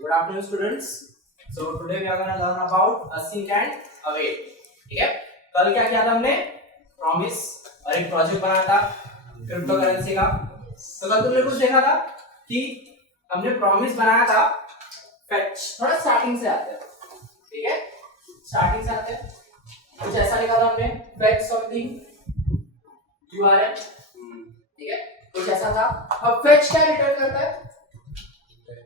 Good afternoon, students. So today we are going to learn about async and await. ठीक है? कल क्या किया था हमने? प्रॉमिस और एक प्रोजेक्ट बनाया था क्रिप्टो करेंसी का. तो कल तुमने कुछ देखा था कि हमने प्रॉमिस बनाया था. फैक्ट थोड़ा स्टार्टिंग से आते हैं. ठीक है? स्टार्टिंग से आते हैं. कुछ ऐसा लिखा था हमने, फैक्ट समथिंग URL. ठीक है? कुछ ऐसा था. अब फैक्ट क्या रिटर्न करता है?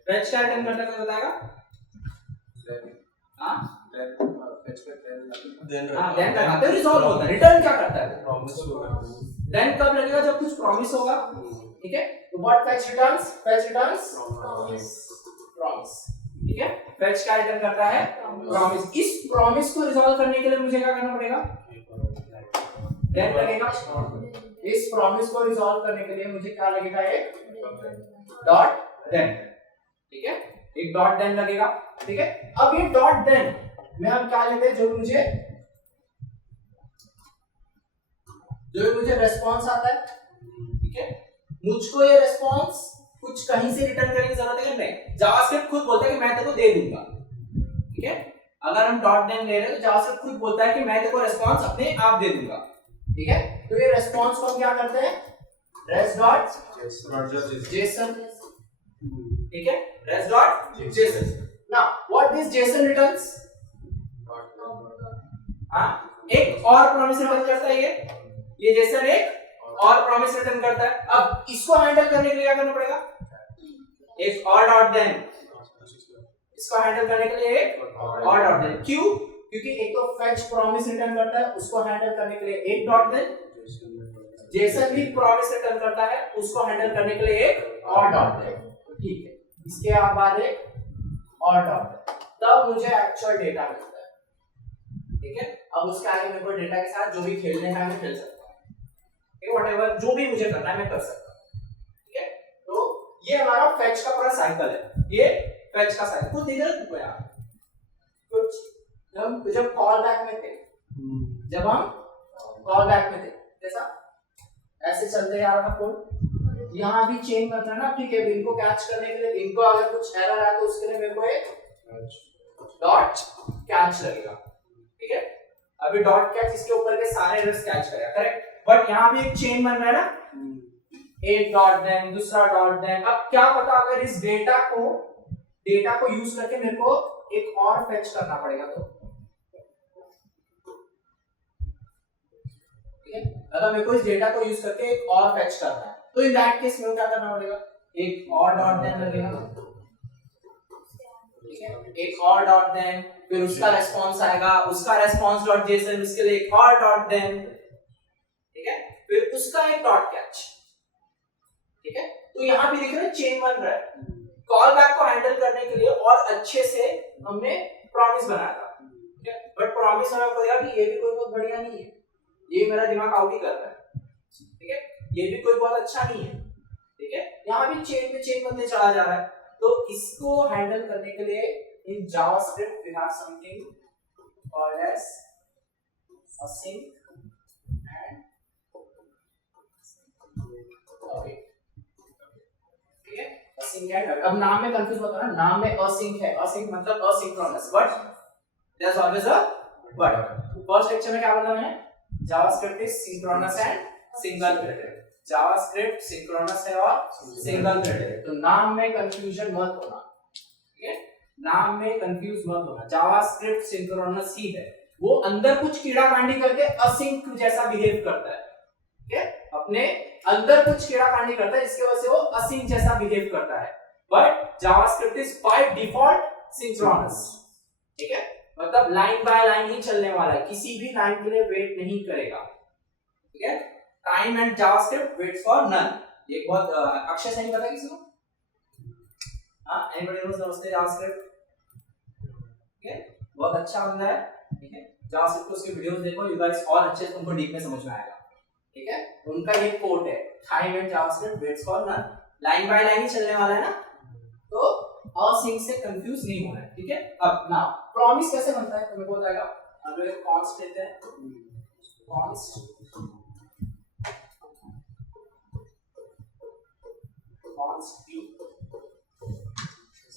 फैच क्या रिटर्न करता है बताएगा? हां फैच पे देन लगाते हैं, रिजॉल्व होता है. रिटर्न क्या करता है? प्रॉमिस होगा. देन कब लगेगा? जब कुछ प्रॉमिस होगा. ठीक है? तो what fetch returns? Fetch returns promise. ठीक है? फैच क्या रिटर्न करता है? प्रॉमिस. इस प्रॉमिस को रिजॉल्व करने के लिए मुझे क्या करना पड़ेगा? देन लगेगा. इस प्रॉमिस को रिजॉल्व करने के लिए मुझे क्या लगेगा? एक डॉट देन. ठीक है? एक डॉट देन लगेगा. ठीक है? अब ये डॉट देन में हम क्या लेते हैं? जो मुझे रेस्पॉन्स आता है. ठीक है? मुझको ये रेस्पॉन्स कुछ कहीं से रिटर्न करने की जरूरत है नहीं. जावास्क्रिप्ट खुद बोलता है कि मैं तेरे को दे दूंगा. ठीक है? अगर हम डॉट देन ले रहे हैं तो जावास्क्रिप्ट खुद बोलता है कि मैं तेरे को रेस्पॉन्स अपने आप दे दूंगा. ठीक है? तो ये रेस्पॉन्स को हम क्या करते हैं? res dot json. ठीक है? res dot json. Now what this json returns? हाँ, एक और प्रॉमिस रिटर्न करता है. ये json एक और प्रॉमिस रिटर्न करता है. अब इसको हैंडल करने के लिए क्या करना पड़ेगा? एक और डॉट देन. इसको हैंडल करने के लिए एक और डॉट देन. क्यों? क्योंकि एक तो फेच प्रॉमिस रिटर्न करता है, उसको हैंडल करने के लिए एक डॉट देन. जेसन भी प्रॉमिस रिटर्न करता है, उसको हैंडल करने के लिए एक और डॉट देन. ठीक है? इसके बाद एक और डॉट. तब मुझे एक्चुअल डेटा मिलता है. ठीक है? अब उसके आगे मेरे को डेटा के साथ जो भी खेलने है मैं खेल सकता हूं. ठीक है? व्हाटएवर जो भी मुझे करना है मैं कर सकता हूं. ठीक है? तो ये हमारा फेच का पूरा साइकिल है. ये फेच का साइकिल. कुछ दिख रहा है यार? कुछ जब कॉल बैक में थे, जब हम कॉल बैक में थे कैसा ऐसे चलते जा रहा था कोड. यहाँ भी चेन करना है ना. ठीक है? इनको कैच करने के लिए, इनको अगर कुछ एरर आया तो उसके लिए मेरे को एक डॉट कैच लगेगा. ठीक है? अभी डॉट कैच इसके ऊपर के सारे एरर्स कैच करेगा. करेक्ट? बट यहाँ भी एक चेन बन रहा है ना. एक डॉट देन, दूसरा डॉट देन. अब क्या पता अगर इस डेटा को यूज करके मेरे को एक और फेच करना पड़ेगा तो. ठीक है? अगर मेरे को इस डेटा को यूज करके एक और फेच करना है तो इन दैट केस में क्या करना पड़ेगा? एक और डॉट देन लगेगा. ठीक है? एक और डॉट देन, फिर उसका रेस्पॉन्स आएगा, उसका रेस्पॉन्स डॉट जेसन, उसके लिए एक और डॉट देन. ठीक है? फिर उसका एक डॉट कैच. ठीक है? तो यहां भी दिख रहा है चेन बन रहा है. कॉल बैक को हैंडल करने के लिए और अच्छे से हमने प्रॉमिस बनाया था. ठीक है? बट प्रॉमिस हमें पता कि ये भी कोई बहुत बढ़िया नहीं है. ये मेरा दिमाग आउट ही कर रहा है. ठीक है? ये भी कोई बहुत अच्छा नहीं है. ठीक है? यहाँ भी चेन पे चेन बनते चला जा रहा है. तो इसको हैंडल करने के लिए in JavaScript we have something called as async and await. ठीक है? async and await. अब नाम में कंफ्यूज मत होना. नाम में async है. async मतलब asynchronous, but there's always a but. First lecture में क्या बोला मैंने? JavaScript is synchronous and single threaded. JavaScript synchronous है और सिंगल थ्रेडेड है. तो नाम में कंफ्यूजन मत होना. ठीक है? नाम में कंफ्यूज मत होना. जावास्क्रिप्ट सिंक्रोनस ही है. वो अंदर कुछ कीड़ा कांडी करके असिंक जैसा बिहेव करता है. ठीक है? अपने अंदर कुछ कीड़ा कांडी करता है, इसकी वजह से वो असिंक जैसा बिहेव करता है. But JavaScript is by default synchronous. ठीक है? मतलब लाइन बाय लाइन ही चलने वाला है. किसी भी लाइन के लिए वेट नहीं करेगा. ठीक है? Time and JavaScript waits for none. ये बहुत अक्षर से नहीं पता किसी को? हां, एनीबॉडी नोस नमस्ते जावास्क्रिप्ट. ठीक है? बहुत अच्छा बंदा है. ठीक है? जावास्क्रिप्ट को उसके वीडियोस देखो, यू गाइस और अच्छे से तुमको डीप में समझ में आएगा. ठीक है? उनका ये कोट है, time and JavaScript waits for none. Line by line ही चलने वाला है ना. तो async से कंफ्यूज नहीं होना है. ठीक है? अब नाउ प्रॉमिस कैसे बनता है तुम्हें बताएगा. अगर एक कॉन्स्ट लेते हैं, कॉन्स्ट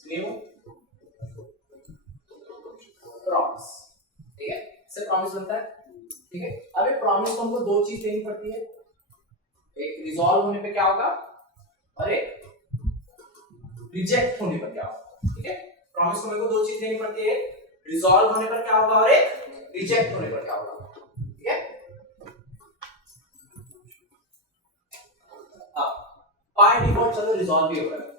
new प्रॉमिस, ठीक है, इससे प्रॉमिस बनता है, ठीक है। अब ये प्रॉमिस को हमको दो चीज देनी पड़ती है, एक रिजॉल्व होने पे क्या होगा और एक रिजेक्ट होने पर क्या होगा, ठीक है। प्रॉमिस को मेरे को दो चीज देनी पड़ती है, रिजॉल्व होने पर क्या होगा और एक रिजेक्ट होने पर क्या होगा, ठीक है। अब बाय डिफॉल्ट चलो रिजॉल्व भी हो रहा है,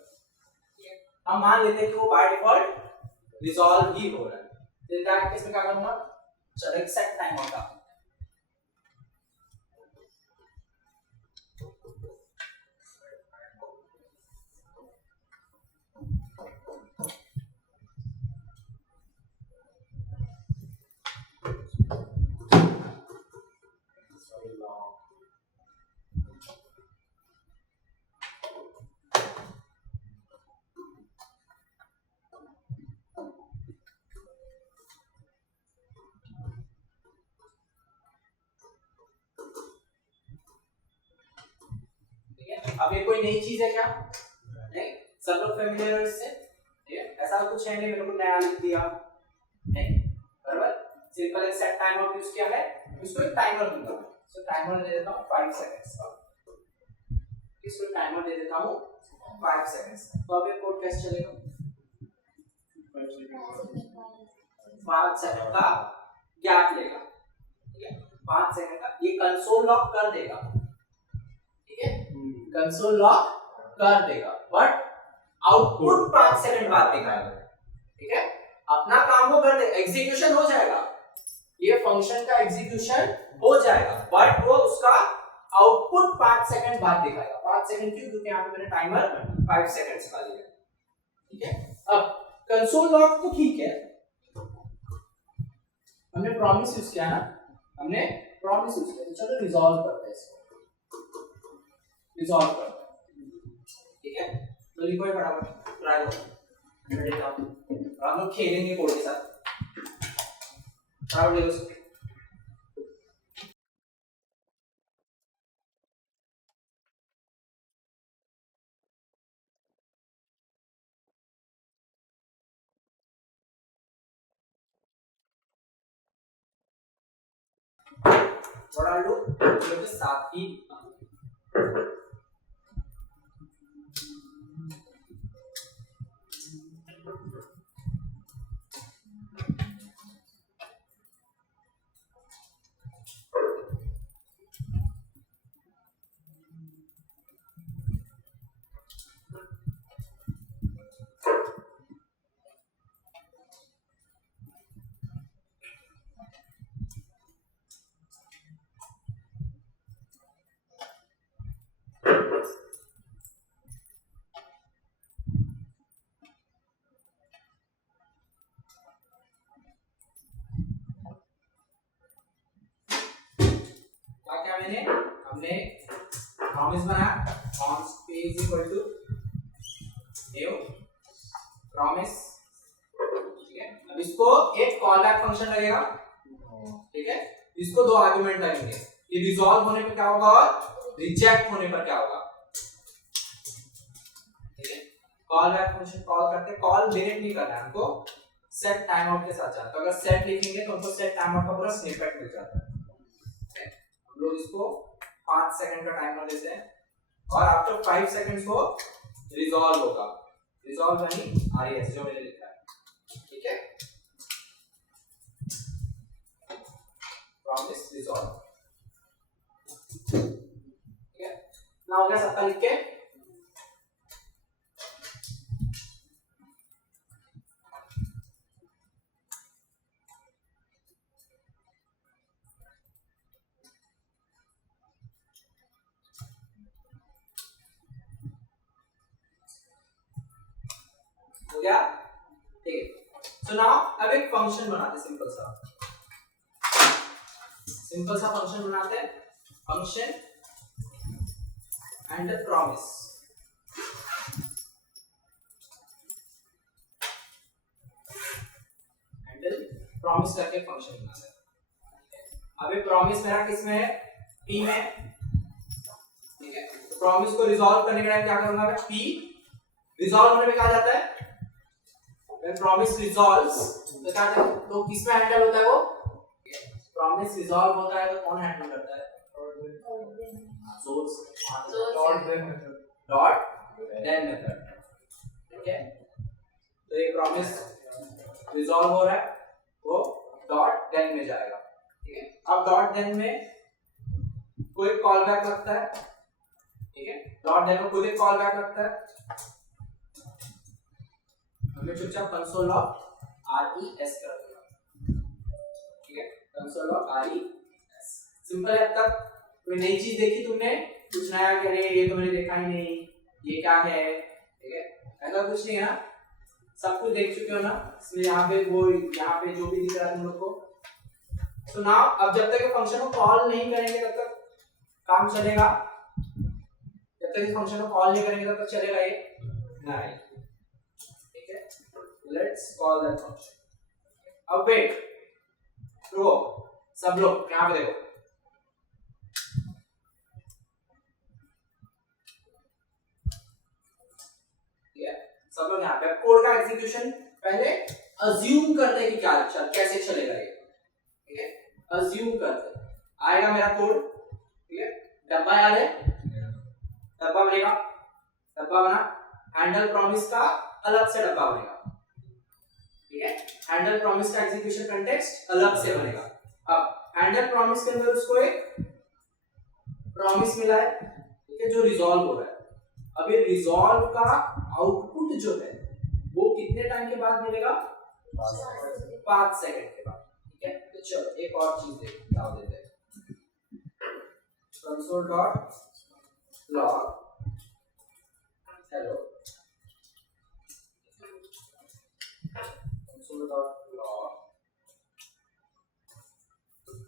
ठीक है, हम मान लेते हैं कि वो बाय डिफॉल्ट रिजॉल्व ही हो रहा है, तो डायरेक्ट केस में क्या करूंगा, चलो एक सेट टाइम होगा, अब ये कोई नई चीज है क्या, नहीं, सब लोग फेमिलियर है इससे, ठीक है, ऐसा कुछ है नहीं मेरे को नया लिख दिया, नहीं, बराबर, सिंपल एक सेट टाइम आउट यूज किया है, इसको एक टाइमर दूंगा, सो टाइमर दे देता हूं 5 सेकंड्स का, इसको टाइमर दे देता हूं 5 सेकंड्स, तो अब ये कोड कैसे चलेगा, 5 सेकंड का गैप लेगा, ठीक है, 5 सेकंड का, ये कंसोल लॉक कर देगा, ठीक है, कंसोल लॉक कर देगा, बट आउटपुट 5 सेकंड बाद दिखाएगा, ठीक है, अपना काम वो कर दे, एग्जीक्यूशन हो जाएगा, ये फंक्शन का एग्जीक्यूशन हो जाएगा, बट वो उसका आउटपुट 5 सेकंड बाद दिखाएगा, 5 सेकंड क्यों, क्योंकि यहाँ पे मैंने टाइमर 5 सेकंड्स का लिया, ठीक है। अब कंसोल लॉक तो ठीक है, हमने प्रॉमिस यूज किया ना, हमने प्रॉमिस यूज किया, तो चलो रिजॉल्व करते हैं इसको, रिजॉल्व करते हैं, ठीक है, तो लिखो ये फटाफट, ट्राई करो, हम लोग खेलेंगे कोड के साथ, फटाफट लिखो, थोड़ा लो तो साथ ही हमने प्रॉमिस बनाया, const P is equal to new promise, ठीक है। अब इसको एक कॉल बैक फंक्शन लगेगा, ठीक है, इसको दो आर्गुमेंट लगेंगे, ये रिजॉल्व होने पे क्या होगा और रिजेक्ट होने पर क्या होगा, ठीक है। कॉल बैक फंक्शन कॉल करते हैं, कॉल डायरेक्ट नहीं करना है हमको, सेट टाइम आउट के साथ जाना, तो अगर सेट लिखेंगे तो हमको सेट टाइम आउट का पूरा स्निपेट मिल जाता है, हम लोग इसको 5 सेकंड का टाइमर देते हैं और आफ्टर 5 सेकंड्स को रिजॉल्व होगा, रिजॉल्व यानी आरईएस जो मैंने लिखा है, ठीक है, प्रॉमिस रिजॉल्व, ठीक है ना, हो गया सबका लिख के, हो गया, ठीक है। सो नाउ अब एक फंक्शन बनाते, सिंपल सा फंक्शन बनाते हैं, फंक्शन एंड प्रॉमिस, प्रॉमिस करके फंक्शन बनाते हैं। अब ये प्रॉमिस मेरा किस में है, पी में, ठीक है, तो प्रॉमिस को रिजॉल्व करने के टाइम क्या करूंगा मैं, पी रिजॉल्व होने पे कहा जाता है, व्हेन प्रॉमिस रिजॉल्व्स तो क्या तो किसमें हैंडल होता है वो प्रॉमिस रिजॉल्व होता है तो कौन हैंडल करता है सोर्स डॉट देन मेथड ठीक है तो ये प्रॉमिस रिजॉल्व हो रहा है वो डॉट देन में जाएगा ठीक है अब डॉट देन में कोई कॉल बैक लगता है ठीक है डॉट देन में खुद एक कॉल बैक लगता है हमें चुपचाप कंसोल लॉग res कर देगा ठीक है कंसोल लॉग res सिंपल है। अब तक कोई नई चीज देखी तुमने कुछ नया कि अरे ये तो मैंने देखा ही नहीं ये क्या है ठीक है ऐसा कुछ नहीं है ना सब कुछ देख चुके हो ना इसमें यहाँ पे वो यहाँ पे जो भी दिख रहा है तुम लोग को तो ना अब जब तक ये फंक्शन को कॉल नहीं करेंगे तब तक काम चलेगा जब तक इस फंक्शन को कॉल नहीं करेंगे तब तक चलेगा ये नहीं ठीक है लेट्स कॉल दैट फंक्शन अब वेट रुको सब लोग यहाँ पे देखो सब लोग यहाँ पे कोड का एग्जीक्यूशन पहले अज्यूम करते हैं कि क्या कैसे चलेगा ये ठीक है अज्यूम करते आएगा मेरा कोड ठीक है डब्बा याद है डब्बा बनेगा डब्बा बना हैंडल प्रॉमिस का अलग से डब्बा बनेगा ठीक है हैंडल प्रॉमिस का एग्जीक्यूशन कंटेक्स्ट अलग से बनेगा अब हैंडल प्रॉमिस के अंदर उसको एक प्रॉमिस मिला है ठीक है जो रिजॉल्व हो रहा है अब ये रिजॉल्व का आउटपुट जो है वो कितने टाइम के बाद मिलेगा 5 सेकंड के बाद ठीक है तो चलो एक और चीज डाल देते हैं console dot log hello console dot log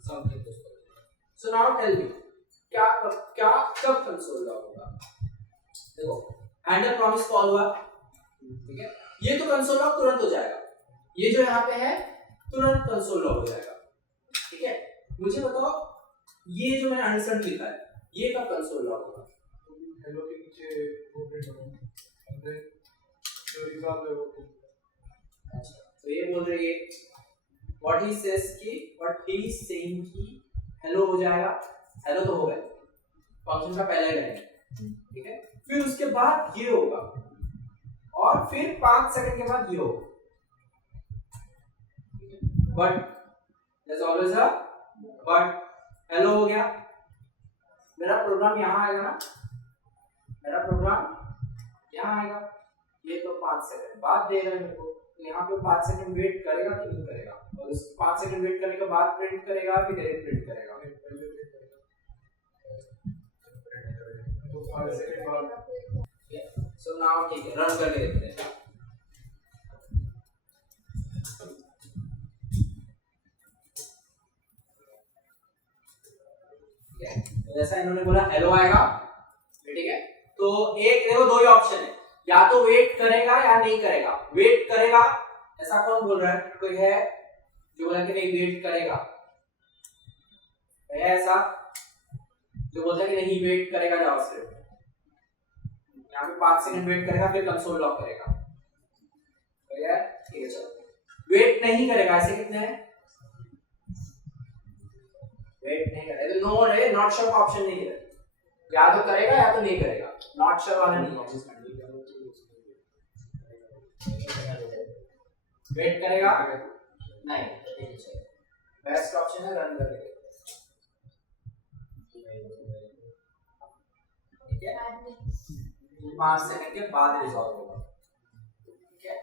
something so now tell me क्या कब कंसोल लॉग होगा देखो हैंडल प्रॉमिस कॉल हुआ ठीक है ये तो कंसोल लॉग तुरंत हो जाएगा ये जो यहाँ पे है तुरंत कंसोल लॉग हो जाएगा ठीक है मुझे बताओ ये जो मैंने अंडरस्टैंड लिखा है ये कब कंसोल लॉग होगा हेलो के नीचे वो प्रिंट होगा हमने जो रिजॉल्व है वो अच्छा तो ये बोल रही है व्हाट ही सेज की व्हाट ही इज सेइंग की हेलो हो जाएगा हेलो तो हो गया फंक्शन का पहले लाइन ठीक है फिर उसके बाद ये होगा और फिर 5 सेकंड के बाद ये होगा but there's always a but hello हो गया मेरा प्रोग्राम यहाँ आएगा ना मेरा प्रोग्राम यहाँ आएगा ये तो 5 सेकंड बाद देगा मेरे को तो यहाँ पे 5 सेकंड वेट करेगा कि नहीं करेगा और उस 5 सेकंड वेट करने के बाद प्रिंट करेगा कि डायरेक्ट प्रिंट करेगा तो 5 सेकंड बाद सो नाउ ठीक है रन करके देखते हैं जैसा इन्होंने बोला हेलो आएगा ठीक है तो एक देखो दो ही ऑप्शन है या तो वेट करेगा या नहीं करेगा वेट करेगा ऐसा कौन बोल रहा है कोई है जो बोला कि नहीं वेट करेगा है ऐसा जो बोलता है कि नहीं वेट करेगा जावास्क्रिप्ट यहाँ पे 5 सेकंड वेट करेगा फिर कंसोल लॉग करेगा तो यार ठीक है चलो वेट नहीं करेगा ऐसे कितने हैं वेट नहीं करेगा तो नो है नॉट श्योर का ऑप्शन नहीं है या तो करेगा या तो नहीं करेगा नॉट श्योर वाला नहीं है वेट करेगा नहीं ठीक है बेस्ट ऑप्शन है रन करके ठीक है 5 सेकंड के बाद रिजॉल्व होगा ठीक है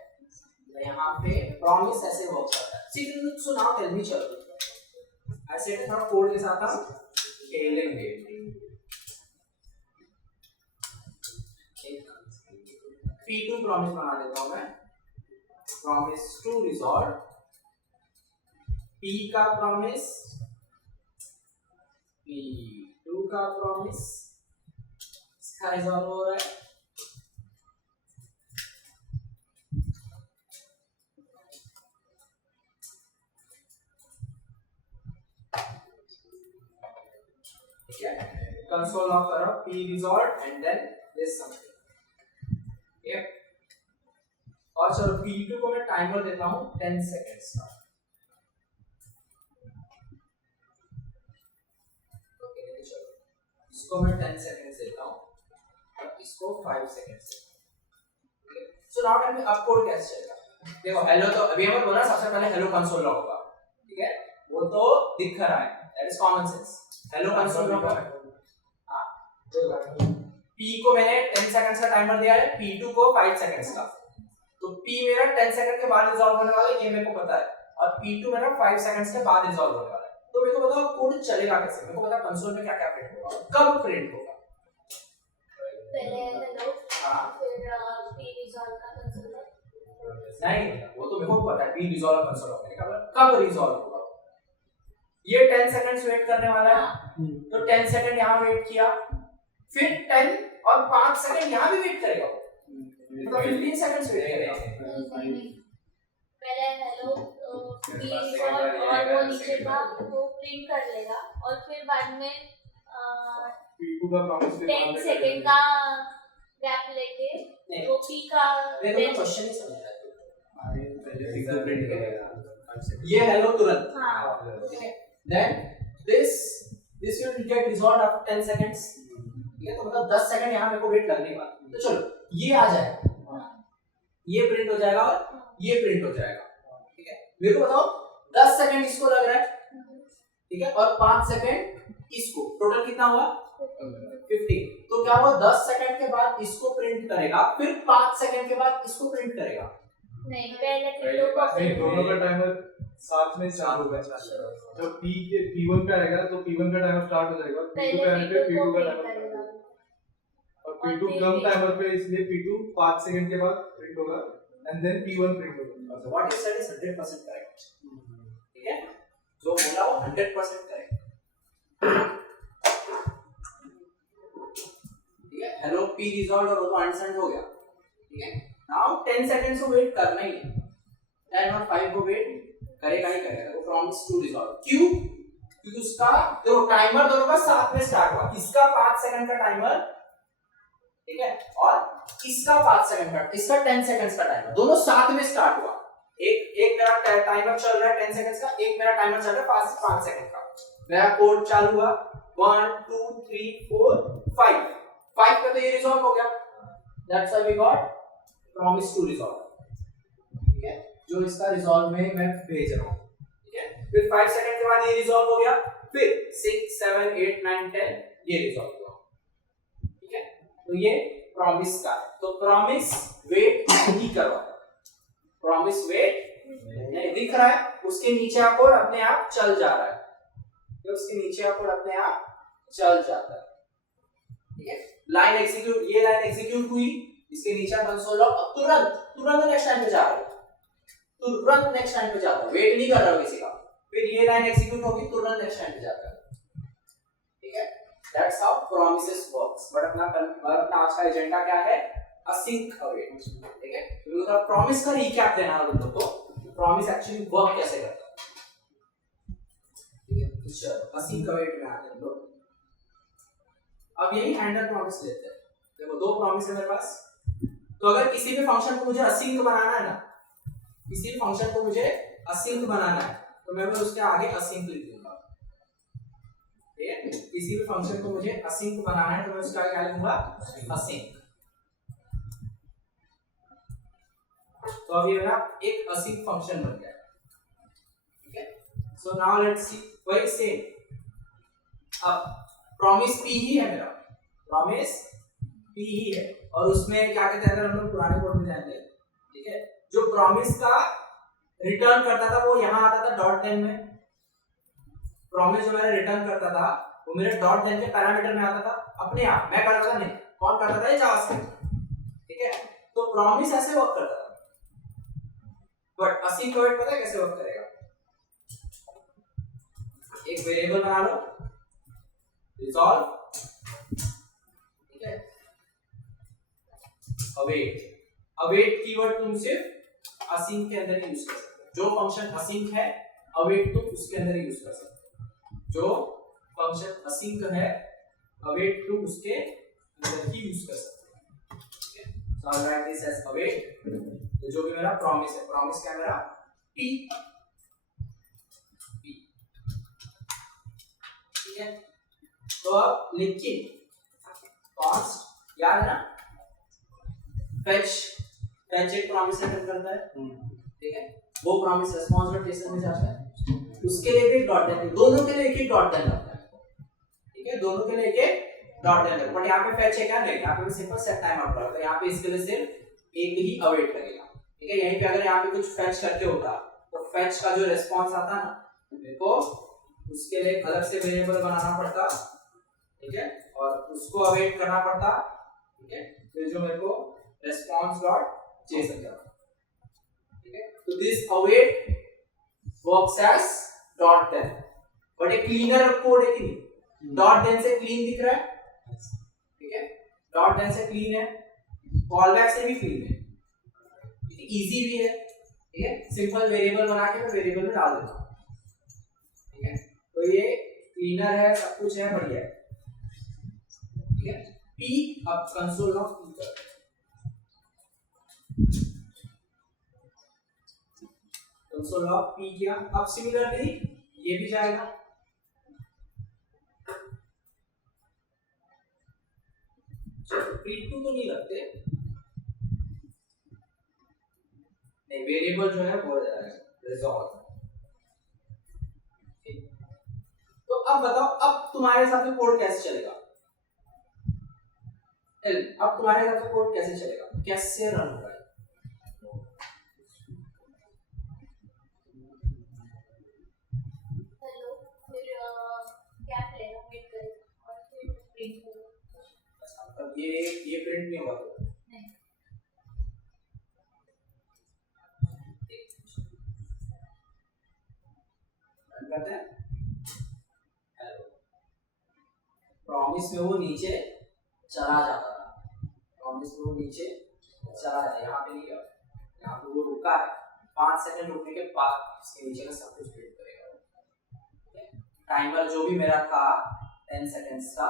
तो यहाँ पे प्रॉमिस ऐसे वर्क करता है सो नाउ टेल मी चलो ऐसे थोड़ा कोड के साथ हम खेलेंगे P2 प्रॉमिस बना देता हूं मैं प्रॉमिस टू रिजॉल्व P का प्रॉमिस P2 का प्रॉमिस इसका रिजॉल्व हो रहा है ठीक है कंसोल लॉग करो P resolve and then this something और चलो P2 को मैं टाइमर देता हूं 10 सेकेंड्स का। ओके चलो इसको मैं 10 सेकेंड्स देता हूं और इसको 5 सेकेंड्स। सो नाउ टाइम अब कोड कैसे चलेगा? देखो हेलो तो अभी हम बोला सबसे पहले हेलो कंसोल लॉग होगा, ठीक है, वो तो दिख रहा है, that is common sense. Hello console log हां P को मैंने 10 सेकंड्स का टाइमर दिया है, P2 को 5 सेकंड्स का, तो P मेरा 10 सेकंड के बाद रिजॉल्व होने वाला है, ये मेरे को पता है, और P2 मेरा 5 सेकंड्स के बाद रिजॉल्व होने वाला है। तो मेरे को बताओ कोड चलेगा कैसे, मेरे को पता कंसोल में क्या क्या प्रिंट होगा, कब प्रिंट होगा। पहले हेलो हां फिर P रिजॉल्व का कंसोल नहीं, वो तो मेरे को पता है P रिजॉल्व कंसोल होगा, कब रिजॉल्व होगा। ये 10 सेकंड्स वेट करने वाला है, तो 10 सेकंड यहां वेट किया, फिर 10 और 5 सेकंड यहां भी वेट करेगा, तो 15 सेकंड्स वेट करेगा। पहले हेलो P रिजॉल्व और वो नीचे का वो प्रिंट कर लेगा, और फिर बाद में P2 का प्रॉमिस 10 सेकंड का गैप लेके वो P का मेरे को क्वेश्चन ही समझ आया, पहले फिगर प्रिंट करेगा, ये हेलो तुरंत, हां okay, then this will get resolve after 10 seconds, ठीक है, तो मतलब 10 सेकंड यहां मेरे को वेट करने का, तो चलो ये आ जाएगा, ये प्रिंट हो जाएगा और ये प्रिंट हो जाएगा, ठीक है। मेरे को बताओ 10 सेकंड इसको लग रहा है, ठीक है, और 5 सेकंड इसको, टोटल कितना हुआ 50, तो क्या हुआ 10 सेकंड के बाद इसको प्रिंट करेगा, फिर 5 सेकंड के बाद इसको प्रिंट करेगा। नहीं, पहले P2 को नहीं, दोनों का टाइमर साथ में चालू होगा। जब P1 पे आएगा तो P1 का टाइमर स्टार्ट हो जाएगा, P2 पे आने पे P2 का टाइमर करेगा, और P2 कम टाइमर पे, इसलिए P2 5 सेकंड के बाद प्रिंट होगा एंड देन P1 प्रिंट होगा। So what you said is 100% correct, ठीक है, जो बोला वो 100% करेक्ट, ठीक है। हेलो P रिजॉल्व और वो तो अंडरस्टैंड हो गया, ठीक है। नाउ 10 सेकंड्स को वेट करना ही है, 10 और 5 को वेट करेगा ही करेगा, वो प्रॉमिस टू रिजॉल्व, क्यों, क्योंकि उसका तो टाइमर दोनों का साथ में स्टार्ट हुआ, इसका 5 सेकंड का टाइमर, ठीक है, और इसका 5 सेकंड का, इसका 10 सेकंड्स का टाइमर, दोनों साथ में स्टार्ट हुआ, एक मेरा टाइमर चल रहा है 10 सेकंड्स का, एक मेरा टाइमर चल रहा है 5 सेकंड का, मेरा कोड चालू हुआ 1 2 3 4 5 पे तो ये रिजॉल्व हो गया, that's why we got promise to resolve, ठीक है, जो इसका रिजॉल्व में मैं भेज रहा हूं, ठीक है। फिर 5 सेकंड के बाद ये रिजॉल्व हो गया, फिर 6 7 8 9 10 ये रिजॉल्व हुआ, ठीक है। तो ये प्रॉमिस का है, तो प्रॉमिस वेट नहीं करवाता, प्रॉमिस वेट नहीं दिख रहा है, उसके नीचे आपको अपने आप चल जा रहा है, तो उसके नीचे आपको अपने आप चल जाता है, ठीक है। लाइन एग्जीक्यूट, ये लाइन एग्जीक्यूट हुई, इसके नीचे कंसोल लॉग, अब तुरंत नेक्स्ट लाइन पे जा रहा है, तुरंत नेक्स्ट लाइन पे जाता है, वेट नहीं कर रहा किसी का, फिर ये लाइन एग्जीक्यूट होगी, तुरंत नेक्स्ट लाइन पे जाता है, ठीक है। That's how promises works, but अपना आज का एजेंडा क्या है, असिंक अवेट, ठीक है। तो थोड़ा प्रॉमिस का रिकैप देना है तुम लोग को, प्रॉमिस एक्चुअली वर्क कैसे करता है, ठीक है। तो चलो असिंक अवेट में आते हैं हम लोग, अब यही हैंडल प्रॉमिस लेते हैं, देखो दो प्रॉमिस है मेरे पास, तो अगर किसी भी फंक्शन को मुझे असिंक बनाना है ना, किसी भी फंक्शन को मुझे असिंक बनाना है, तो मैं उसके आगे असिंक लिख दूंगा, ठीक है। किसी भी फंक्शन को मुझे असिंक बनाना है तो मैं उसके आगे क्या लिखूंगा, असिंक, तो अब ये मेरा एक असिंक फंक्शन बन गया, ठीक है। सो नाउ लेट्स सी, वही सेम, अब प्रॉमिस P ही है मेरा, प्रॉमिस P ही है, और उसमें क्या कहते हैं, अगर हम लोग पुराने कोड में जाएंगे, ठीक है, जो प्रॉमिस का रिटर्न करता था वो यहां आता था .10 में, प्रॉमिस जो मैंने रिटर्न करता था वो मेरे .10 के पैरामीटर में आता था, अपने आप, मैं करता था नहीं, कौन करता था, ये जावास्क्रिप्ट, ठीक है। तो प्रॉमिस ऐसे वर्क करता था, बट असिंक अवेट पता है कैसे वर्क करेगा, एक वेरिएबल बना लो रिजॉल्व, ठीक है, अवेट कीवर्ड तुम सिर्फ असिंक के अंदर ही यूज कर सकते हो, जो फंक्शन असिंक है अवेट तुम उसके अंदर ही यूज कर सकते हो, जो फंक्शन असिंक है अवेट तुम उसके अंदर ही यूज कर सकते हो, ठीक है। सो आई राइट दिस एज अवेट तो जो भी मेरा प्रॉमिस है, प्रॉमिस क्या है मेरा P, ठीक है। तो अब लेकिन कॉस्ट याद है ना, फेच एक प्रॉमिस रिटर्न करता है, ठीक है। वो प्रॉमिस रिस्पांस और टेस्ट में जाता है, उसके लिए भी डॉट देना, दोनों के लिए एक ही डॉट देना होता है, ठीक है। दोनों के लिए एक डॉट देना, बट यहाँ पे फेच है क्या नहीं, यहाँ पे सिंपल सेट टाइम आउट करेगा, तो यहाँ पे इसके लिए सिर्फ एक ही अवेट करेगा, ठीक है। यहीं पे अगर यहाँ पे कुछ फेच करके होता तो फेच का जो रिस्पांस आता ना, मेरे को उसके लिए अलग से वेरिएबल बनाना पड़ता, ठीक है, और उसको अवेट करना पड़ता, ठीक है। फिर जो मेरे को रिस्पांस डॉट चेज आ जाता, ठीक है। तो this await works as dot then, but एक क्लीनर कोड है कि नहीं, डॉट देन से क्लीन दिख रहा है, ठीक है। डॉट देन से क्लीन है, कॉलबैक से भी क्लीन है, इजी भी है, ठीक है। सिंपल वेरिएबल बना के मैं वेरिएबल में डाल देता हूं, ठीक है। तो ये क्लीनर है, सब कुछ है, बढ़िया है, ठीक है। पी अब कंसोल लॉग पी कर, कंसोल लॉग पी किया। अब सिमिलरली ये भी जाएगा, P2 तो नहीं रखते, नहीं, वेरिएबल जो है वो जाएगा रिजॉल्व, ठीक। तो अब बताओ, अब तुम्हारे हिसाब से कोड कैसे चलेगा, अब तुम्हारे हिसाब से कोड कैसे चलेगा, कैसे रन होगा, हेलो, फिर क्या करेगा, वेट करेगा और फिर प्रिंट करेगा। मतलब ये प्रिंट नहीं होगा तो नहीं, रन करते हैं। प्रॉमिस में वो नीचे चला जाता था, प्रॉमिस में वो नीचे चला जाता, यहाँ पे नहीं गया, यहाँ पे वो रुका है, 5 सेकंड रुकने के बाद इसके नीचे का सब कुछ प्रिंट करेगा। टाइमर जो भी मेरा था 10 सेकंड्स का,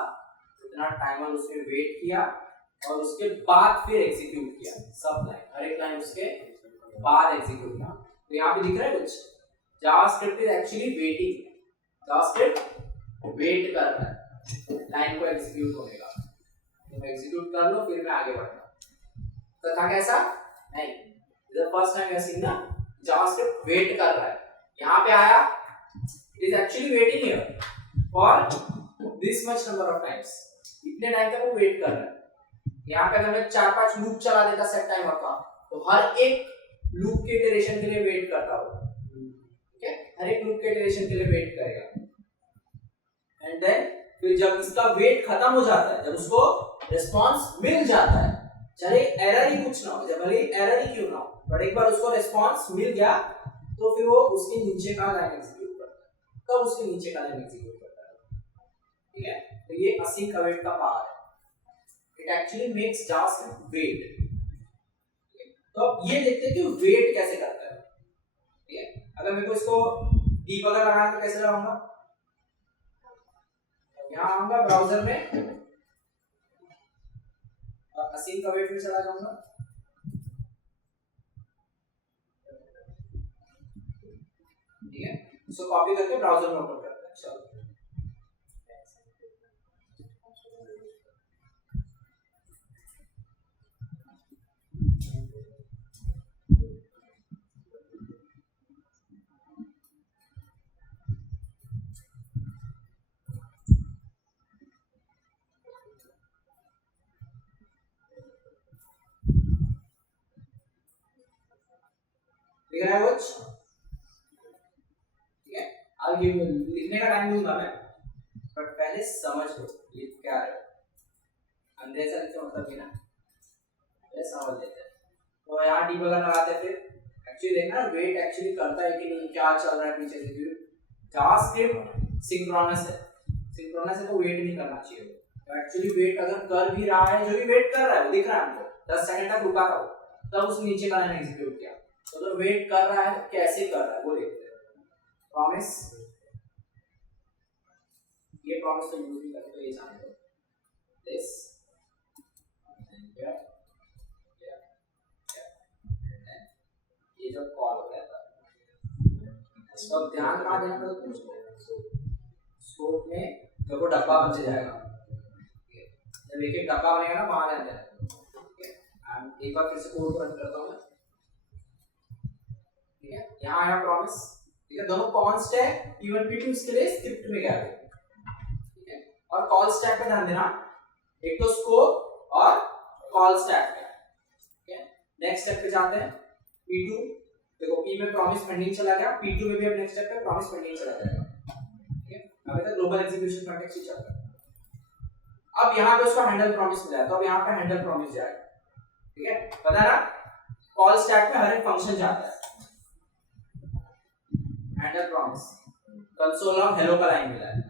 उतना टाइमर उसने वेट किया और उसके बाद फिर एग्जीक्यूट किया, सब लाइन, हर एक लाइन उसके बाद एग्जीक्यूट किया। तो यहाँ पे दिख रहा है कुछ, JavaScript is actually waiting, JavaScript wait कर रहा है लाइन को एग्जीक्यूट होने का, तुम एग्जीक्यूट कर लो फिर मैं आगे बढ़ता। तो था कैसा नहीं, the first time you seen ना, जावास्क्रिप्ट वेट कर रहा है, यहाँ पे आया, it is actually waiting here for this much number of times, इतने टाइम तक वो वेट कर रहा है। यहाँ पे अगर मैं 4-5 लूप चला देता सेट टाइमर का, तो हर एक लूप के इटरेशन के लिए वेट करता होगा, ठीक है, हर एक लूप के इटरेशन के लिए वेट करेगा, एंड देन फिर जब इसका वेट खत्म हो जाता है, जब उसको रिस्पांस मिल जाता है, चाहे एरर ही कुछ ना हो, जब भले एरर ही क्यों ना हो, बट एक बार उसको रिस्पांस मिल गया तो फिर वो उसके नीचे का लाइन एग्जीक्यूट करता है, तब उसके नीचे का लाइन एग्जीक्यूट करता है, ठीक है। तो ये async await का पावर है, it actually makes JavaScript wait. तो अब ये देखते हैं कि वेट कैसे करता है, ठीक है। अगर मेरे को इसको डीबगर लगाना है तो कैसे लगाऊंगा, यहाँ आऊंगा ब्राउजर में और async await में चला जाऊंगा, ठीक है। इसको कॉपी करके ब्राउजर में ओपन करते हैं, चलो दिख रहा है कुछ, ठीक है। अब ये लिखने का टाइम दूंगा मैं, बट पहले समझ लो ये क्या है, अंदर से लिखते मतलब ये ना, पहले समझ लेते हैं। तो यहाँ डीबगर लगाते हैं, फिर एक्चुअली देखना वेट एक्चुअली करता है कि नहीं, क्या चल रहा है पीछे से, क्योंकि जावास्क्रिप्ट सिंक्रोनस है, सिंक्रोनस है तो वेट नहीं करना चाहिए, तो एक्चुअली वेट अगर कर भी रहा है, जो भी वेट कर रहा है वो दिख रहा है हमको, 10 सेकंड तक रुका था, तब उसने नीचे का लाइन एग्जीक्यूट किया, तो अगर वेट कर रहा है कैसे कर रहा है वो देखते हैं। प्रॉमिस, ये प्रॉमिस तो यूज नहीं करते, तो ये जाने दो, दिस जब कॉल हो गया था इसका ध्यान कहाँ देना तो स्कोप में जब वो डब्बा बन जाएगा, जब एक एक डब्बा बनेगा ना वहां रहते हैं। एक बार फिर से कोड को रन करता हूँ मैं, ठीक है। यहाँ आया प्रॉमिस, ठीक है, दोनों कॉन्स्ट है, P1 P2 इसके लिए स्क्रिप्ट में गया है, ठीक है। और कॉल स्टैक पे ध्यान देना, एक तो स्कोप और कॉल स्टैक पे, ठीक है। नेक्स्ट स्टेप पे जाते हैं। P2 देखो P में प्रॉमिस पेंडिंग चला गया, P2 में भी अब नेक्स्ट स्टेप पे प्रॉमिस पेंडिंग चला जाएगा, ठीक है। अभी तक ग्लोबल एग्जीक्यूशन कॉन्टेक्स्ट ही चल रहा है। अब यहाँ पे उसको हैंडल प्रॉमिस मिला है तो अब यहाँ पे हैंडल प्रॉमिस जाएगा, ठीक है। पता ना कॉल स्टैक में हर एक फंक्शन जाता है, handle promise console log hello का लाइन मिला है,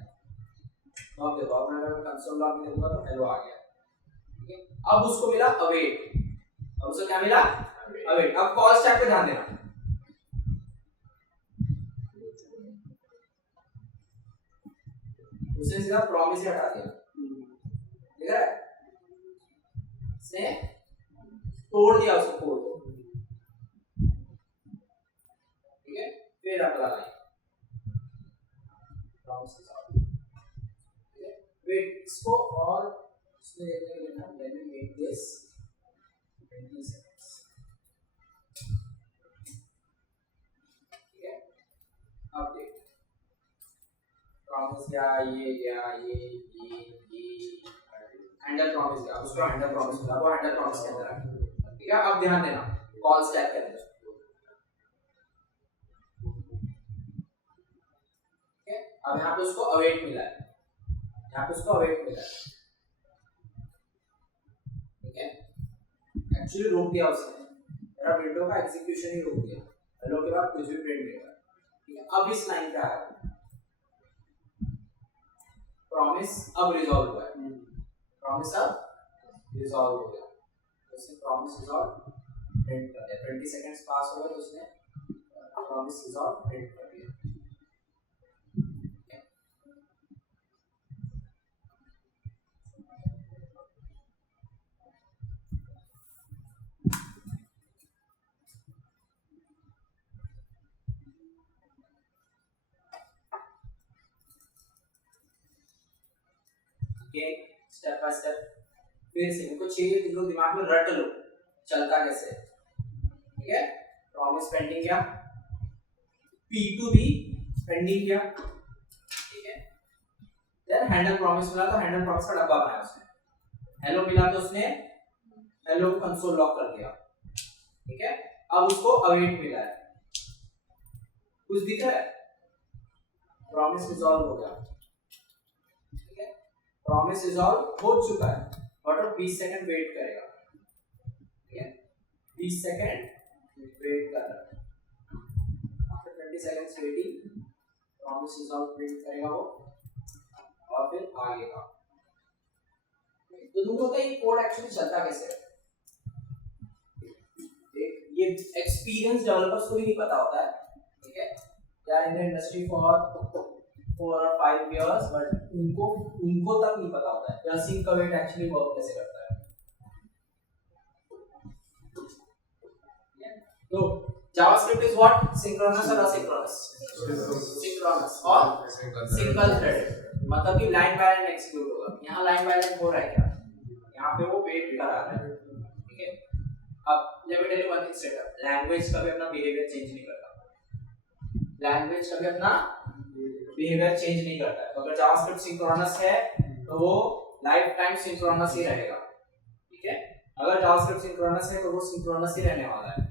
तो अब देखो अब मैं कंसोल लॉग में देखूंगा तो हेलो आ गया, ठीक है। अब उसको मिला अवेट, अब उसको क्या मिला अवेट। अब कॉल स्टैक पे ध्यान देना, उसने सीधा प्रॉमिस ही हटा दिया, ठीक है, से तोड़ दिया उसको कोड को, ठीक है। फिर अगला लाइन प्रॉमिस के साथ, ठीक है। वेट इसको और इसमें देखने के लिए ना let me make this 20 seconds, ठीक है। अब देख प्रॉमिस गया, ये गया, ये हैंडल प्रॉमिस गया, उसको हैंडल प्रॉमिस मिला, वो हैंडल प्रॉमिस के अंदर आ गया, ठीक है। अब ध्यान देना कॉल स्टैक के अंदर, ठीक है। अब यहाँ पे उसको अवेट मिला है, यहाँ पे उसको अवेट मिला है, ठीक है। एक्चुअली रोक दिया उसने, मेरा विंडो का एग्जीक्यूशन ही रोक दिया, हेलो के बाद कुछ भी प्रिंट नहीं हुआ, ठीक है। अब इस लाइन पे आया प्रॉमिस अब रिजॉल्व हुआ है, प्रॉमिस अब रिजॉल्व हो गया, उसने प्रॉमिस रिजॉल्व प्रिंट कर दिया, 20 सेकंड्स पास हो गए तो उसने प्रॉमिस रिजॉल्व प्रिंट कर दिया, ओके। स्टेप बाय स्टेप फिर से इनको चाहिए, तुम लोग दिमाग में रट लो चलता कैसे, ठीक है। प्रॉमिस पेंडिंग गया, P2 भी पेंडिंग गया, ठीक है। देन हैंडल प्रॉमिस मिला तो हैंडल प्रॉमिस का डब्बा बनाया उसने, हेलो मिला तो उसने हेलो को कंसोल लॉक कर दिया, ठीक है। अब उसको अवेट मिला है, कुछ दिख रहा है, प्रॉमिस रिजॉल्व हो गया, ठीक है। प्रॉमिस रिजॉल्व हो चुका है बट 20 सेकंड वेट करेगा, ठीक है। 20 सेकंड वेट कर रहा है, after 20 seconds waiting promise resolve print करेगा वो और फिर आगे का। तो तुमको पता है ये कोड एक्चुअली चलता कैसे है, ये एक्सपीरियंस डेवलपर्स को भी नहीं पता होता है, ठीक है। They are in the industry for 4 or 5 years but उनको तक नहीं पता होता है सिंक अवेट एक्चुअली वर्क कैसे करता है। तो जावास्क्रिप्ट इज व्हाट, सिंक्रोनस और असिंक्रोनस, सिंक्रोनस और सिंगल थ्रेडेड, मतलब कि लाइन बाय लाइन एग्जीक्यूट होगा। यहाँ लाइन बाय लाइन हो रहा है क्या, यहाँ पे वो वेट कर रहा है, ठीक है। अब let me tell you one thing straight up, language कभी अपना बिहेवियर चेंज नहीं करता, लैंग्वेज कभी अपना बिहेवियर चेंज नहीं करता है। तो अगर जावास्क्रिप्ट सिंक्रोनस है तो वो लाइफ टाइम सिंक्रोनस ही रहेगा, ठीक है। अगर जावास्क्रिप्ट सिंक्रोनस है तो वो सिंक्रोनस ही रहने वाला है,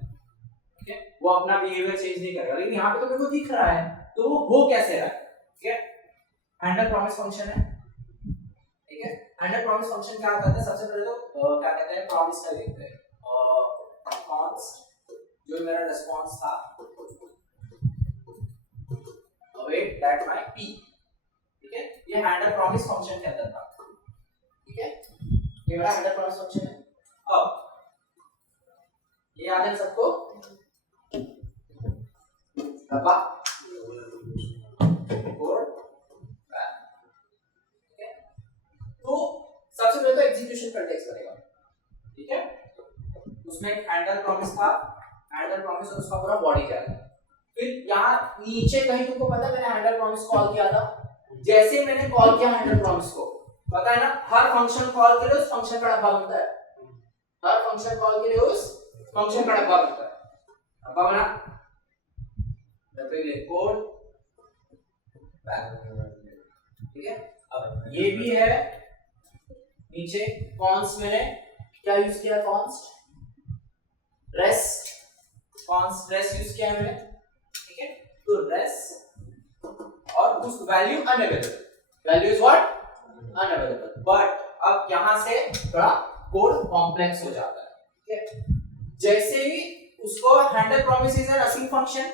ठीक है। वो अपना बिहेवियर चेंज नहीं करेगा, लेकिन यहाँ पे तो मेरे को दिख रहा है तो वो हो कैसे रहा है, ठीक है। हैंडल प्रॉमिस फंक्शन है, ठीक है। हैंडल प्रॉमिस फंक्शन क्या करता है, सबसे पहले तो क्या कहते हैं, प्रॉमिस का देखते हैं, कॉन्स्ट जो मेरा रिस्पांस था await that my p, ठीक है। ये हैंडल प्रॉमिस फंक्शन के अंदर था, ठीक है। ये मेरा हैंडल प्रॉमिस फंक्शन है। अब ये याद है सबको, डब्बा कोड, ठीक है। तो सबसे पहले तो एग्जीक्यूशन कॉन्टेक्स्ट बनेगा, ठीक है। उसमें एक हैंडल प्रॉमिस था, हैंडल हैंडल प्रॉमिस और उसका पूरा बॉडी जाएगा। फिर यहाँ नीचे कहीं तुमको पता है मैंने हैंडल प्रॉमिस कॉल किया था, जैसे मैंने कॉल किया हैंडल प्रॉमिस को, पता है ना हर फंक्शन कॉल के लिए उस फंक्शन का डब्बा बनता है, हर फंक्शन कॉल के लिए उस फंक्शन का डब्बा बनता है। डब्बा बना, डब्बे के लिए कोड, ठीक है। अब ये भी है नीचे कॉन्स, मैंने क्या यूज किया, const rest, const rest use किया मैंने, ठीक है। तो रेस्ट और उस value unavailable, value is what unavailable, but अब यहां से थोड़ा कोड कॉम्प्लेक्स हो जाता है, ठीक है। जैसे ही उसको handle promise is an async function,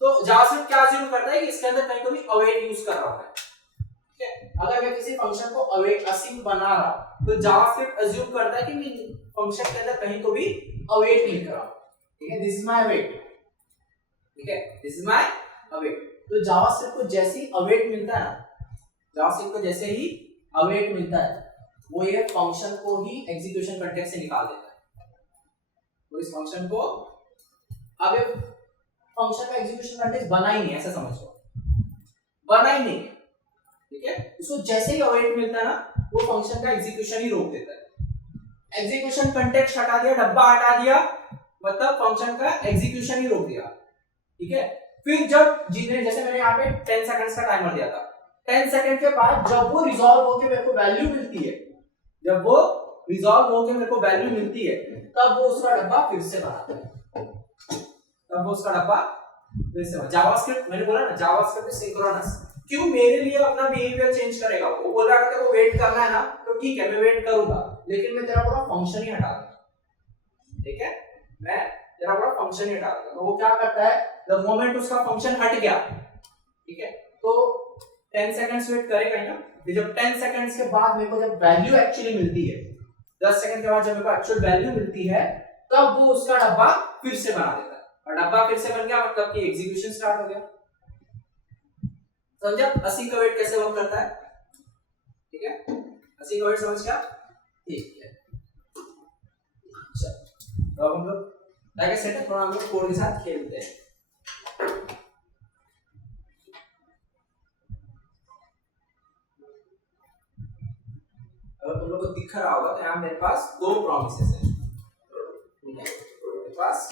तो जावास्क्रिप्ट क्या अज्यूम करता है कि इसके अंदर कहीं तो भी अवेट यूज कर रहा है, ठीक है। अगर मैं किसी फंक्शन को अवेट असिंक बना रहा तो जावास्क्रिप्ट अज्यूम करता है कि मैं फंक्शन के अंदर कहीं तो भी अवेट लिख रहा हूं, ठीक है। दिस इज माय अवेट, ठीक है, दिस इज माय अवेट। तो जावास्क्रिप्ट को जैसे ही अवेट मिलता है ना, जावास्क्रिप्ट को जैसे ही अवेट मिलता है वो ये फंक्शन को ही एग्जीक्यूशन कंटेक्स्ट से निकाल देता है। तो इस फंक्शन को अब फंक्शन का एग्जीक्यूशन कंटेक्स्ट बना ही नहीं, ऐसा समझो, बना ही नहीं, ठीक है। इसको जैसे ही अवेट मिलता है ना वो फंक्शन का एग्जीक्यूशन ही रोक देता है। एग्जीक्यूशन कंटेक्स्ट हटा दिया, डब्बा हटा दिया, मतलब फंक्शन का एग्जीक्यूशन ही रोक दिया, ठीक है। फिर जब जैसे मैंने यहाँ पे 10 सेकंड्स का टाइमर दिया था, 10 सेकंड के बाद जब वो रिजॉल्व होके मेरे को वैल्यू मिलती है, जब वो रिजॉल्व होके मेरे को वैल्यू मिलती है, तब वो उसका डब्बा फिर से बनाता है, तब वो उसका डब्बा फिर से। जावास्क्रिप्ट मैंने बोला ना, जावास्क्रिप्ट इज सिंक्रोनस, क्यों मेरे लिए अपना बिहेवियर चेंज करेगा, वो बोल रहा है कि वो वेट करना है ना, तो ठीक है मैं वेट करूंगा, लेकिन मैं तेरा पूरा फंक्शन ही हटा दूंगा, ठीक है, मैं तेरा पूरा फंक्शन ही हटा दूंगा। तो वो क्या करता है, द मोमेंट उसका फंक्शन हट गया, ठीक है, तो 10 सेकंड्स वेट करेगा ना, जब 10 सेकंड्स के बाद मेरे को जब वैल्यू एक्चुअली मिलती है, 10 सेकंड के बाद जब मेरे को एक्चुअल वैल्यू मिलती है, तब वो उसका डब्बा फिर से बना देता है, और डब्बा फिर से बन गया मतलब कि एग्जीक्यूशन स्टार्ट हो गया। समझा असिंक अवेट कैसे वर्क करता है, ठीक है, असिंक अवेट समझ गया, ठीक है। चलो अब हम लोग लाइक सेट है, थोड़ा हम लोग कोड के साथ खेलते हैं। अगर तुम लोग को दिख रहा होगा तो यहाँ मेरे पास दो प्रॉमिसेस है, ठीक है, मेरे पास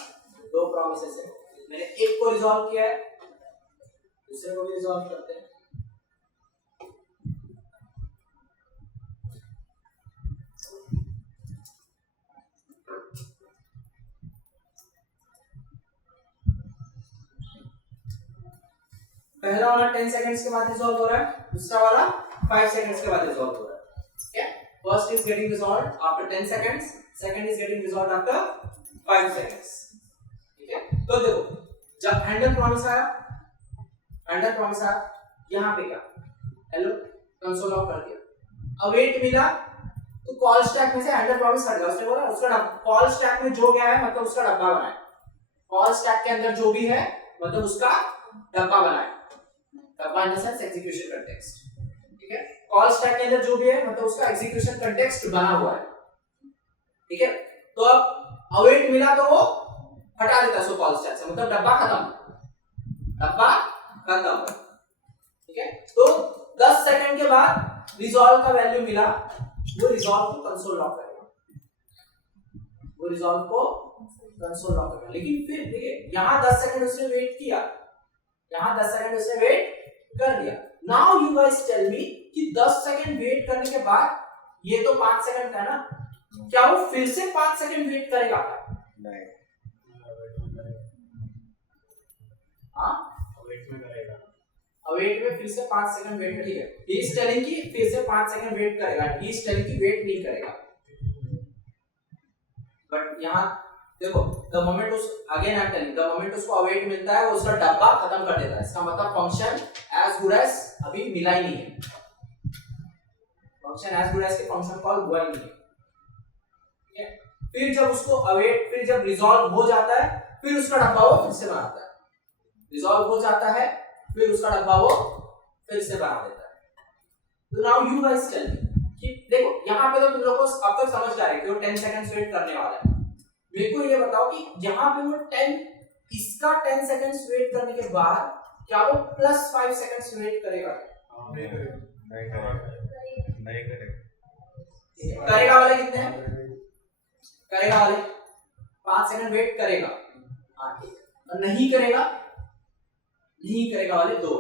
दो प्रॉमिसेस है, मैंने एक को रिजॉल्व किया है, दूसरे को भी रिजॉल्व करते हैं। पहला वाला 10 सेकंड्स के बाद रिजॉल्व हो रहा है, दूसरा वाला 5 सेकंड्स के बाद रिजॉल्व हो रहा है, ठीक है। First is getting resolved after 10 seconds, second is getting resolved after 5 seconds, ठीक है। तो देखो जब हैंडल प्रॉमिस आया, हैंडल प्रॉमिस आया, यहाँ पे क्या हेलो कंसोल लॉग कर दिया, अवेट मिला तो कॉल स्टैक में से हैंडल प्रॉमिस हट गया, उसने बोला उसका कॉल स्टैक में जो गया है मतलब उसका डब्बा बनाए, कॉल स्टैक के अंदर जो भी है मतलब उसका डब्बा बनाए, डब्बा in the sense execution context, ठीक है। कॉल स्टैक के अंदर जो भी है मतलब उसका एग्जीक्यूशन कंटेक्स्ट बना हुआ है, ठीक है। तो अब अवेट मिला तो वो हटा देता है उसको कॉल स्टैक से, मतलब डब्बा खत्म, डब्बा खत्म, ठीक है। तो 10 सेकंड के बाद रिजॉल्व का वैल्यू मिला, वो रिजॉल्व को कंसोल लॉग करेगा, वो रिजॉल्व को कंसोल लॉग करेगा। लेकिन फिर देखिए यहाँ 10 सेकंड उसने वेट किया, यहाँ 10 सेकंड उसने वेट कर दिया। Now you guys tell me कि 10 सेकंड वेट करने के बाद ये तो 5 सेकंड का है ना, क्या वो फिर से 5 सेकंड वेट करेगा? नहीं, हाँ अवेट में करेगा, अवेट में फिर से 5 सेकंड वेट करेगा। ही इज टेलिंग कि फिर से 5 सेकंड वेट करेगा, ही इज टेलिंग कि वेट नहीं करेगा। बट यहाँ देखो द मोमेंट उस again I am telling, the moment उसको अवेट मिलता है वो उसका डब्बा खत्म कर देता है, इसका मतलब फंक्शन एज गुड एज अभी मिला ही नहीं है, फंक्शन एज गुड एज के फंक्शन कॉल हुआ ही नहीं है, ठीक है। फिर जब उसको अवेट, फिर जब रिजॉल्व हो जाता है फिर उसका डब्बा वो फिर से बनाता है, रिजॉल्व हो जाता है फिर उसका डब्बा वो फिर से बना देता है। तो now you guys tell me कि देखो यहाँ पे तो तुम लोगों को अब तक समझ आ रहा है कि वो 10 सेकंड्स वेट करने वाला है, मेरे को ये बताओ कि यहाँ पे वो 10 इसका 10 सेकंड्स वेट करने के बाद क्या वो प्लस 5 सेकंड्स वेट करेगा? नहीं करेगा। नहीं करेगा, नहीं करेगा। करेगा वाले कितने हैं? करेगा वाले 5 सेकंड वेट करेगा। हाँ ठीक है। और नहीं करेगा, नहीं करेगा वाले 2।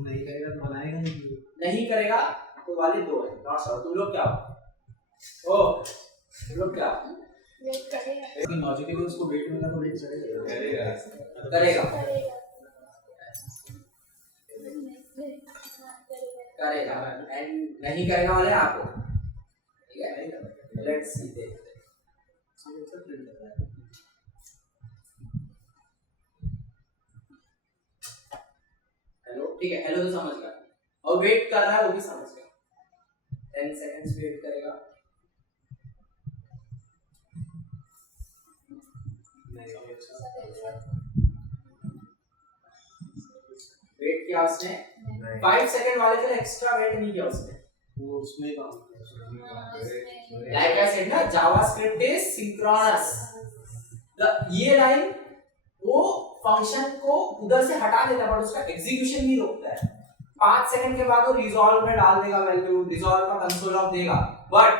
नहीं करेगा तो बनाएगा नहीं। नहीं करेगा तो वाले 2 है। नॉट सर, तुम लोग क्या हो? ओ तुम लोग क्या? वेट करेगा लेकिन लॉजिकली उसको वेट मिला तो वेट करेगा। करेगा करेगा करेगा एंड नहीं करेगा वाले आपको, ठीक है? लेट्स सी देखते हैं। हेलो, ठीक है, हेलो तो समझ गया, और वेट कर रहा है वो भी समझ गया। 10 सेकंड्स वेट करेगा। वेट किया उसने, 5 सेकंड वाले के लिए एक्स्ट्रा वेट नहीं किया उसने। वो उसमें काम किया। लाइक आई सेड ना, जावास्क्रिप्ट इज सिंक्रोनस। ये लाइन वो फंक्शन को उधर से हटा देता है बट उसका एग्जीक्यूशन नहीं रोकता है। 5 सेकंड के बाद वो रिजॉल्व में डाल देगा वैल्यू, रिजॉल्व का कंसोल लॉग देगा, but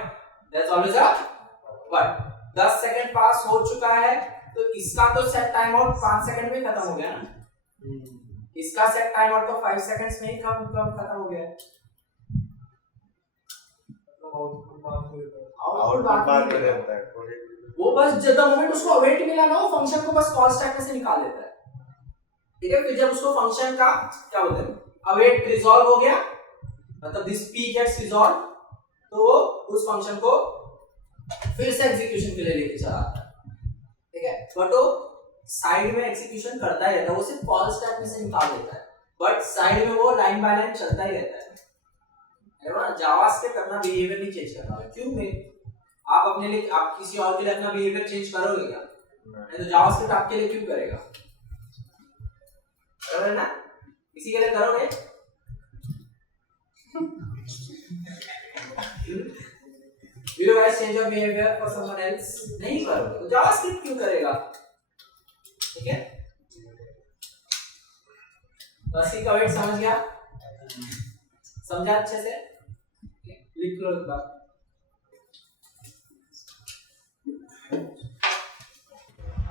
that's always a but. 10 second पास हो चुका है तो इसका तो सेट टाइम आउट 5 सेकंड में खत्म हो गया ना, इसका सेट टाइम आउट तो 5 सेकंड्स में ही खत्म हो गया। आउटपुट बात नहीं करता है, वो बस जब मोमेंट उसको अवेट मिला ना, वो फंक्शन को बस कॉल स्टैक में से निकाल देता है, ठीक है? फिर जब उसको फंक्शन का क्या बोलते हैं, अवेट रिजॉल्व हो गया, मतलब दिस पी गेट्स रिजॉल्व, तो वो उस फंक्शन को फिर से एग्जीक्यूशन के लिए लेके चला आता है, ठीक है? बट वो साइड में एग्जीक्यूशन करता ही रहता है, वो सिर्फ कॉल स्टैक में से निकाल देता है, बट साइड में वो लाइन बाय लाइन चलता ही रहता है। जावास्क्रिप्ट अपना बिहेवियर नहीं चेंज करता है। क्यों? में आप अपने लिए, आप किसी और के लिए अपना बिहेवियर चेंज करोगे क्या? नहीं तो जावास्क्रिप्ट आपके लिए क्यों करेगा? करोगे ना? किसी के लिए करोगे? Will you guys change your behavior for someone else? नहीं करोगे, तो जावास्क्रिप्ट क्यों करेगा? ठीक है? बस ये कमेंट समझ गया? समझा अच्छे से? लिख लो एक बार।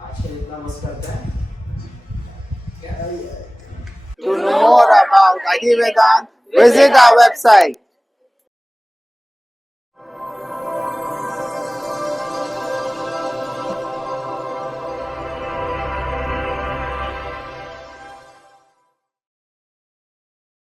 आज के इतना मस्त करते हैं क्या? To know more about Adi Vedant, visit our website